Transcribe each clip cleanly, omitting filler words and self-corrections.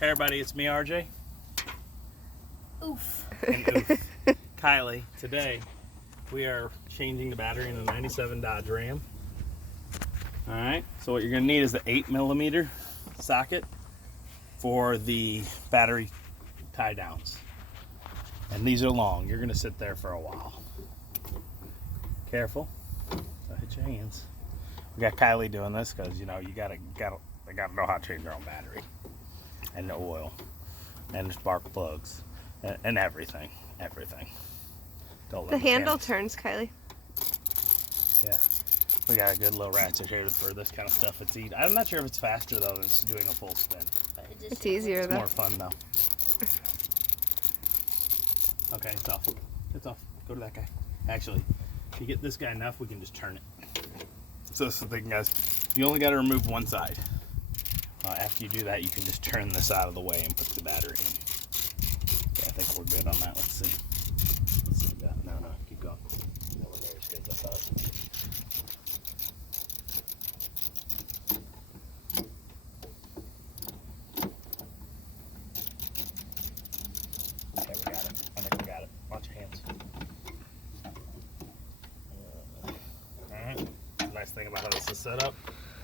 Hey everybody, it's me RJ. Oof. And oof. Kylie. Today we are changing the battery in the 97 Dodge Ram. Alright, so what you're going to need is the 8mm socket for the battery tie downs. And these are long. You're going to sit there for a while. Careful. Don't hit your hands. We got Kylie doing this because you gotta know how to change their own battery. And the oil. And the spark plugs. And everything. Don't let The handle mechanics. turns, Kylie. Yeah. We got a good little ratchet here for this kind of stuff. I'm not sure if it's faster though than just doing a full spin. It's easier It's though. more fun though. Okay, it's off. It's off. Go to that guy. Actually, if you get this guy enough, we can just turn it. So this is the thing, guys. You only got to remove one side. After you do that, you can just turn this out of the way and put the battery in. Okay, I think we're good on that. Let's see. Let's see that. No, keep going. No one there as good as I thought. Okay, we got it. I think we got it. Watch your hands. Alright. Nice thing about how this is set up,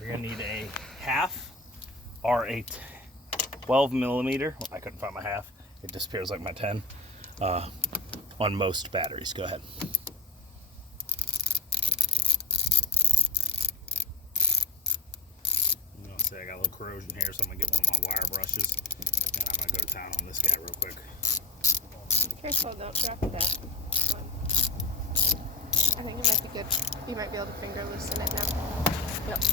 you're going to need a half or a 12mm. I couldn't find my half. It disappears like my 10 on most batteries. Go ahead. I'm going to say I got a little corrosion here, so I'm going to get one of my wire brushes. And I'm going to go to town on this guy real quick. Careful, don't drop that one. I think it might be good. You might be able to finger loosen it now. Yep.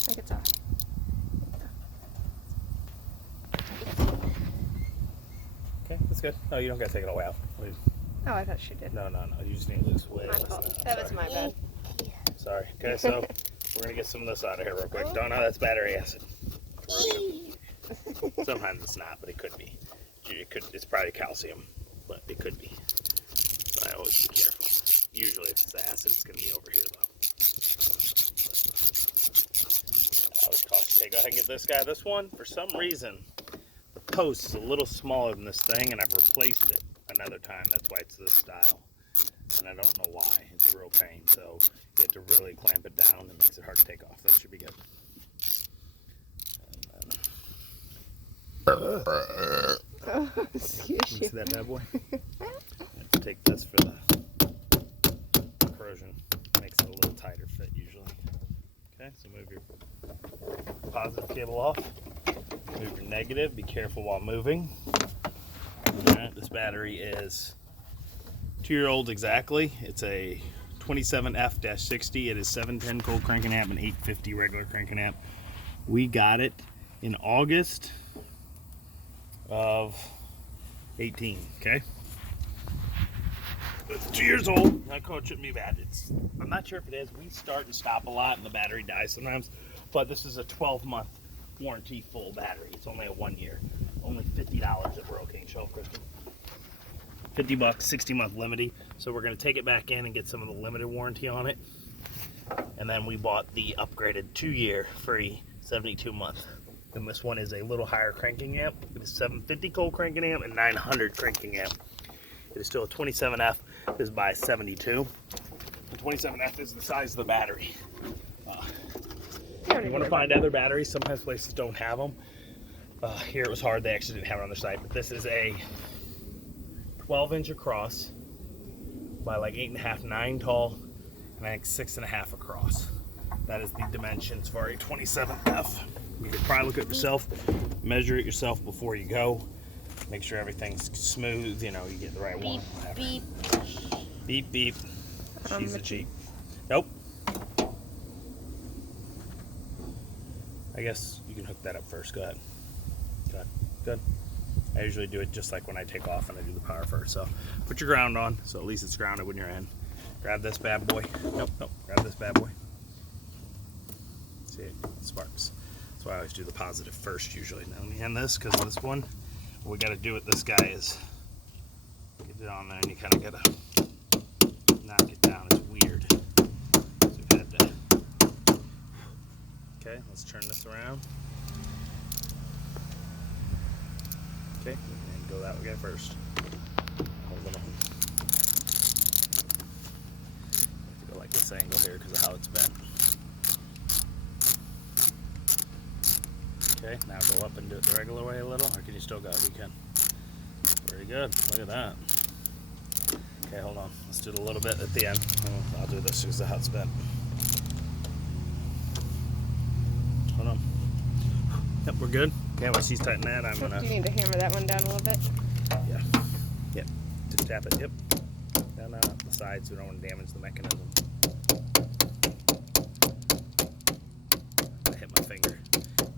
I think it's off. Okay, that's good. No, you don't got to take it all out. Please. Oh, I thought she did. No. You just need to lose weight. My fault. That was my bad. Sorry. Okay, so we're going to get some of this out of here real quick. Don't know that's battery acid. Sometimes it's not, but it could be. It's probably calcium, but it could be. So I always be careful. Usually if it's acid, it's going to be over here, though. Okay, go ahead and get this guy. This one, for some reason, the post is a little smaller than this thing, and I've replaced it another time. That's why it's this style. And I don't know why. It's a real pain. So you have to really clamp it down. It makes it hard to take off. That should be good. Oh, excuse You see you. that bad boy? Take this for the corrosion. Makes it a little tighter fit usually. Okay, so move your positive cable off. Move your negative. Be careful while moving. Alright, this battery is 2-year-old exactly. It's a 27F-60. It is 710 cold cranking amp and 850 regular cranking amp. We got it in August of 18, okay? It's 2 years old. That code shouldn't be bad. I'm not sure if it is. We start and stop a lot and the battery dies sometimes, but this is a 12-month warranty full battery. It's only a 1 year. Only $50 at Rural King. Show, Kristen. $50, 60-month limited. So we're going to take it back in and get some of the limited warranty on it. And then we bought the upgraded 2-year free 72-month. And this one is a little higher cranking amp. It is 750 cold cranking amp and 900 cranking amp. It is still a 27F. It is by 72. The 27F is the size of the battery. You want to find other batteries. Sometimes places don't have them. Here it was hard. They actually didn't have it on their site. But this is a 12-inch across by like 8.5, 9 tall, and I think 6.5 across. That is the dimensions for a 27F. You can probably look at it yourself, measure it yourself before you go. Make sure everything's smooth, you get the right one. Beep. Beep, beep. She's a Jeep. Nope. I guess you can hook that up first. Go ahead. Good. I usually do it just like when I take off and I do the power first. So put your ground on, so at least it's grounded when you're in. Grab this bad boy. Nope. Grab this bad boy. See it sparks. That's why I always do the positive first usually. Now let me end this because this one, what we got to do with this guy is get it on there and you kind of got to knock it down. It's weird. So we've had to. Okay, let's turn this around. Okay, and go that way first. Hold it on. Have to go like this angle here because of how it's bent. Okay, now go up and do it the regular way a little, or can you still go? You can. Very good. Look at that. Okay, hold on. Let's do it a little bit at the end. I'll do this because of how it's bent. Hold on. Yep, we're good. Okay, while she's tightening that, I'm gonna. Do you need to hammer that one down a little bit? Yeah. Yep. Just tap it. Yep. Down on the side so we don't want to damage the mechanism. I hit my finger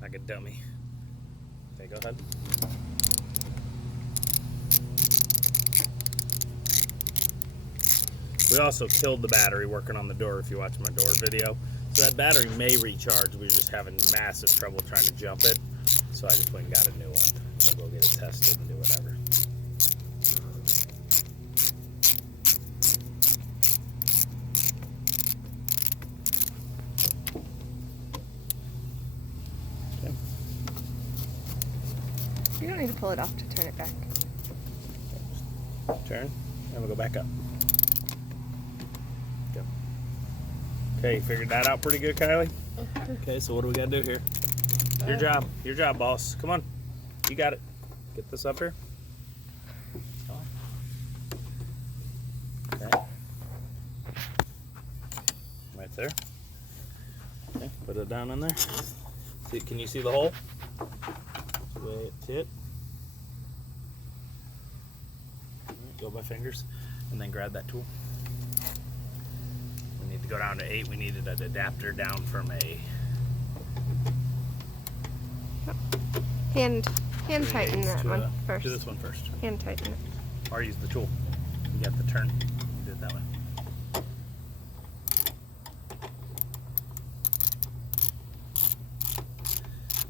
like a dummy. Okay, go ahead. We also killed the battery working on the door if you watch my door video. So that battery may recharge. We were just having massive trouble trying to jump it. So I just went and got a new one. So I'll go get it tested and do whatever. Okay. You don't need to pull it off to turn it back. Turn, and we'll go back up. Go. Okay, you figured that out pretty good, Kylie? Okay, so what do we gotta do here? Your job, boss. Come on, you got it. Get this up here. Come on. Okay. Right there. Okay, put it down in there. See, can you see the hole? That's the way it's hit. Go by fingers and then grab that tool. We need to go down to 8. We needed an adapter down from a Hand tighten that one first. Do this one first. Hand tighten it. Or use the tool. You got the turn. Do it that way.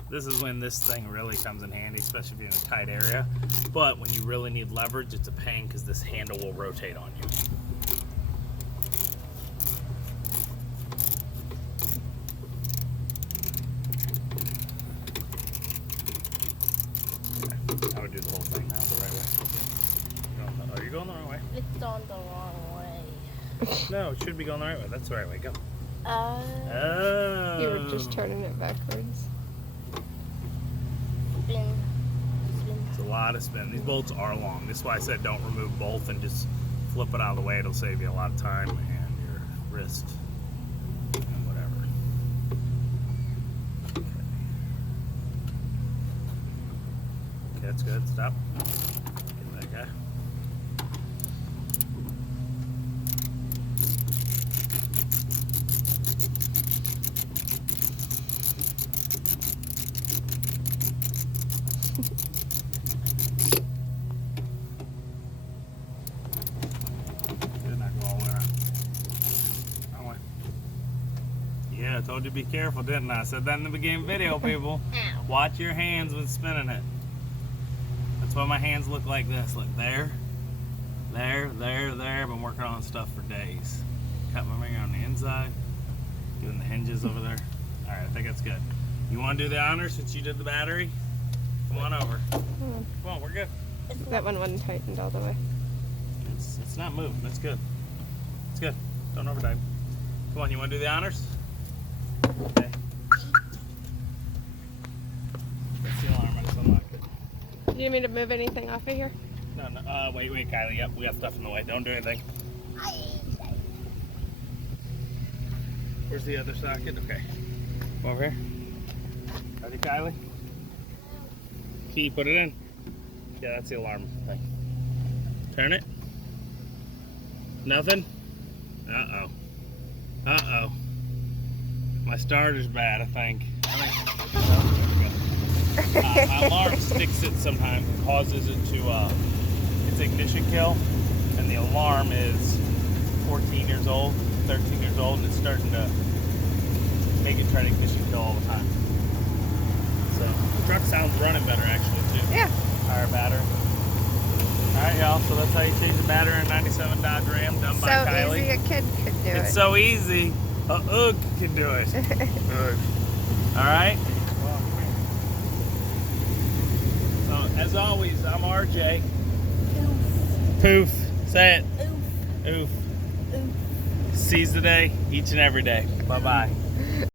This is when this thing really comes in handy, especially if you're in a tight area. But when you really need leverage, it's a pain because this handle will rotate on you. Okay. I would do the whole thing now the right way. Oh, you're going the wrong way. It's on the wrong way. No, it should be going the right way. That's the right way. Go. Oh. You were just turning it backwards. Spin. It's a lot of spin. These bolts are long. That's why I said don't remove both and just flip it out of the way. It'll save you a lot of time and your wrist and whatever. Okay, that's good. Stop. Get that guy. Yeah, I told you to be careful, didn't I? I said that in the beginning video, people. Watch your hands when spinning it. That's why my hands look like this. Look, there, there, there, there. I've been working on stuff for days. Cut my finger on the inside, doing the hinges over there. All right, I think that's good. You want to do the honors since you did the battery? Come on over. Come on, we're good. That one wasn't tightened all the way. It's not moving. That's good. It's good. Don't overdive. Come on, you want to do the honors? Okay. That's the alarm. I just unlocked it. Do you need me to move anything off of here? No, no. Wait, Kylie. Yep, we got stuff in the way. Don't do anything. Where's the other socket? Okay. Come over here. Ready, Kylie? Key, put it in. Yeah, that's the alarm thing. Turn it. Nothing? Uh-oh. Uh-oh. My starter's bad, I think. My alarm sticks it sometimes, causes it to, it's ignition kill, and the alarm is 14 years old, 13 years old, and it's starting to make it try to ignition kill all the time. So, the truck sounds running better actually too. Yeah. Higher battery. Alright y'all, so that's how you change the battery in a 97 Dodge Ram, done by Kiley. So easy, a kid could do it. It's so easy. A UG can do it. All right. So as As always, I'm RJ. Oof. Poof. Say it. Oof. Oof. Oof. Seize the day, each and every day. Bye-bye.